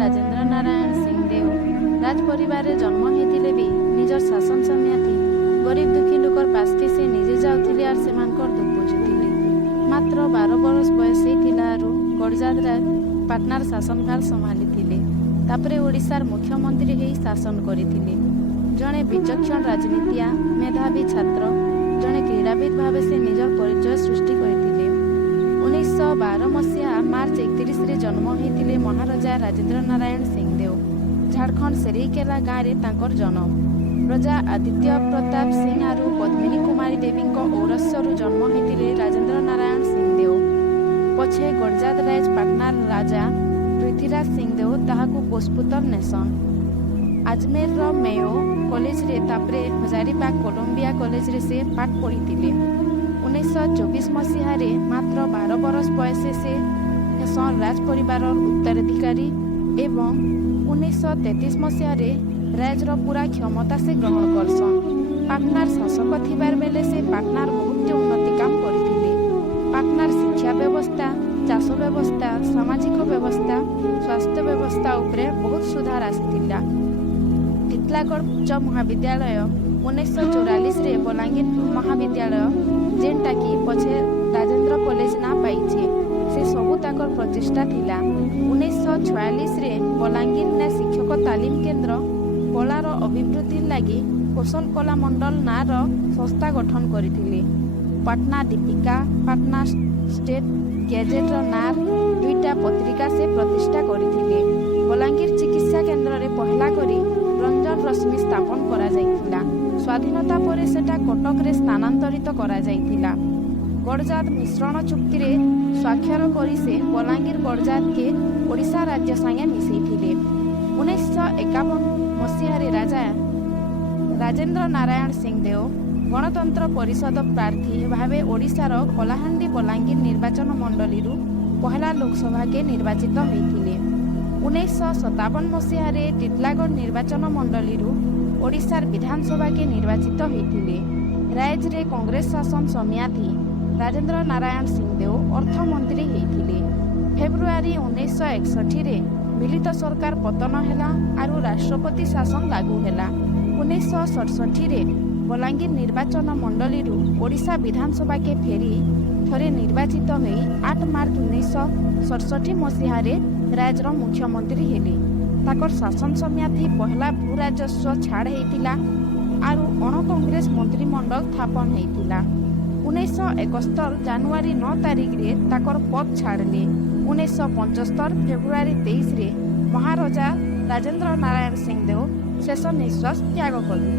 ରାଜେନ୍ଦ୍ର ନାରାୟଣ ସିଂଦେଓ ରାଜ ପରିବାରରେ ଜନ୍ମ ହେଇଥିଲେ ବି ନିଜର ଶାସନ ସମୟଥି ଗରିବ ଦୁଃଖୀ ଲୋକର ପାଶକେ ସେ ନିଜେ ଯାଉଥିଲେ আর ସେମାନଙ୍କର ଦୁଃଖ ବୁଝୁଥିଲେ। ମାତ୍ର 12 ବରଷ ବୟସ ହେଇଥିଲାରୁ ଗଡ଼ଜାତ ରାଜ ପାଟନାର ଶାସନଭାର ସମ୍ଭାଳିଥିଲେ। ତାପରେ ଓଡ଼ିଶାର ମୁଖ୍ୟମନ୍ତ୍ରୀ ହେଇ ଶାସନ କରିଥିଲେ। ଜଣେ ବିଚକ୍ଷଣ ରାଜନୀତିଆ ମେଧାବୀ ଛାତ୍ର ଜଣେ କ୍ରୀଡ଼ାବିତ ଭାବେ ସେ ନିଜର ପରିଚୟ ସୃଷ୍ଟି କରିଥିଲେ। 1912 ମସିହା ମାର୍ଚ୍ଚ 31ରେ ଜନ୍ମ ହୋଇଥିଲେ ମହାରାଜା ରାଜେନ୍ଦ୍ର ନାରାୟଣ ସିଂଦେଓ। ଝାଡ଼ଖଣ୍ଡ ସେରିକେଲା ଗାଁରେ ତାଙ୍କର ଜନ୍ମ। ରାଜା ଆଦିତ୍ୟ ପ୍ରତାପ ସିଂ ଆରୁ ପଦ୍ମିନୀ କୁମାରୀ ଦେବୀଙ୍କ ଔରସ୍ୟରୁ ଜନ୍ମ ହୋଇଥିଲେ ରାଜେନ୍ଦ୍ର ନାରାୟଣ ସିଂଦେଓ। ପଛେ ଗଡ଼ଜାତ ରାଜ ପାଟନାର ରାଜା ପୃଥ୍ୱୀରାଜ ସିଂଦେଓ ତାହାକୁ ପୋଷପୁତର ନେସନ୍। ଆଜମେରର ମେୟୋ କଲେଜରେ ତାପରେ ହଜାରିବାଗ କଲମ୍ବିଆ କଲେଜରେ ସେ ପାଠ ପଢ଼ିଥିଲେ। 1924 ମସିହାରେ ମାତ୍ର 12 ବରଷ ବୟସେ ସେ ହେସନ୍ ରାଜ ପରିବାରର ଉତ୍ତରାଧିକାରୀ ଏବଂ 1933 ମସିହାରେ ରାଜର ପୁରା କ୍ଷମତା ସେ ଗ୍ରହଣ କରସନ୍। ପାଟନାର ଶାସକ ଥିବାର ବେଲେ ସେ ପାଟନାର ବହୁତ ଉନ୍ନତି କାମ କରିଥିଲେ। ପାଟନାର ଶିକ୍ଷା ବ୍ୟବସ୍ଥା, ଚାଷ ବ୍ୟବସ୍ଥା, ସାମାଜିକ ବ୍ୟବସ୍ଥା, ସ୍ୱାସ୍ଥ୍ୟ ବ୍ୟବସ୍ଥା ଉପରେ ବହୁତ ସୁଧାର ଆସିଥିଲା। ଟିଟଲାଗଡ଼ ଉଚ୍ଚ ମହାବିଦ୍ୟାଳୟ 1944ରେ ବଲାଙ୍ଗୀର ମହାବିଦ୍ୟାଳୟ ଯେନ୍ଟାକି ପଛେ ରାଜେନ୍ଦ୍ର କଲେଜ ନା ପାଇଛେ ସେ ସବୁ ତାଙ୍କର ପ୍ରଚେଷ୍ଟା ଥିଲା। 1946ରେ ବଲାଙ୍ଗୀରରେ ଶିକ୍ଷକ ତାଲିମ କେନ୍ଦ୍ର କଳାର ଅଭିବୃଦ୍ଧି ଲାଗି କୌଶଳ କଲା ମଣ୍ଡଳ ନାଁର ସଂସ୍ଥା ଗଠନ କରିଥିଲେ। ପାଟନା ଦୀପିକା, ପାଟନା ଷ୍ଟେଟ ଗେଜେଟର ନାଁର 2ଟା ପତ୍ରିକା ସେ ପ୍ରତିଷ୍ଠା କରିଥିଲେ। ବଲାଙ୍ଗୀର ଚିକିତ୍ସା କେନ୍ଦ୍ରରେ ପହଲା କରି ରଞ୍ଜନ ରଶ୍ମି ସ୍ଥାପନ କରାଯାଇଥିଲା। ସ୍ୱାଧୀନତା ପରେ ସେଟା କଟକରେ ସ୍ଥାନାନ୍ତରିତ କରାଯାଇଥିଲା। ଗଡ଼ଜାତ ମିଶ୍ରଣ ଚୁକ୍ତିରେ ସ୍ୱାକ୍ଷର କରି ସେ ବଲାଙ୍ଗୀର ଗଡ଼ଜାତକେ ଓଡ଼ିଶା ରାଜ୍ୟ ସାଙ୍ଗେ ମିଶାଇଥିଲେ। 1951 ମସିହାରେ ରାଜା ରାଜେନ୍ଦ୍ର ନାରାୟଣ ସିଂଦେଓ ଗଣତନ୍ତ୍ର ପରିଷଦ ପ୍ରାର୍ଥୀ ଭାବେ ଓଡ଼ିଶାର କଳାହାଣ୍ଡି ବଲାଙ୍ଗୀର ନିର୍ବାଚନ ମଣ୍ଡଳୀରୁ ପହଲା ଲୋକସଭାକେ ନିର୍ବାଚିତ ହୋଇଥିଲେ। 1957 ମସିହାରେ ଟିଟଲାଗଡ଼ ନିର୍ବାଚନ ମଣ୍ଡଳୀରୁ ଓଡ଼ିଶାର ବିଧାନସଭାକେ ନିର୍ବାଚିତ ହୋଇଥିଲେ। ରାଜ୍ୟରେ କଂଗ୍ରେସ ଶାସନ ସମୟାଥି ରାଜେନ୍ଦ୍ର ନାରାୟଣ ସିଂଦେଓ ଅର୍ଥମନ୍ତ୍ରୀ ହୋଇଥିଲେ। ଫେବୃଆରୀ 1961ରେ ମିଳିତ ସରକାର ପତନ ହେଲା ଆରୁ ରାଷ୍ଟ୍ରପତି ଶାସନ ଲାଗୁ ହେଲା। 1967ରେ ବଲାଙ୍ଗୀର ନିର୍ବାଚନ ମଣ୍ଡଳୀରୁ ଓଡ଼ିଶା ବିଧାନସଭାକେ ଫେରି ଥରେ ନିର୍ବାଚିତ ହୋଇ 8 ମାର୍ଚ୍ଚ 1967 ମସିହାରେ ରାଜ୍ୟର ମୁଖ୍ୟମନ୍ତ୍ରୀ ହେଲେ। ତାଙ୍କର ଶାସନ ସମୟାଥି ପହଲା ଭୂ ରାଜସ୍ୱ ଛାଡ଼ ହେଇଥିଲା ଆରୁ ଅଣକଂଗ୍ରେସ ମନ୍ତ୍ରିମଣ୍ଡଳ ସ୍ଥାପନ ହେଇଥିଲା। 1971 ଜାନୁଆରୀ 9 ତାରିଖରେ ତାଙ୍କର ପଦ ଛାଡ଼ିଲେ। 1975 ଫେବୃଆରୀ 23ରେ ମହାରାଜା ରାଜେନ୍ଦ୍ର ନାରାୟଣ ସିଂଦେଓ ଶେଷ ନିଶ୍ୱାସ ତ୍ୟାଗ କଲେ।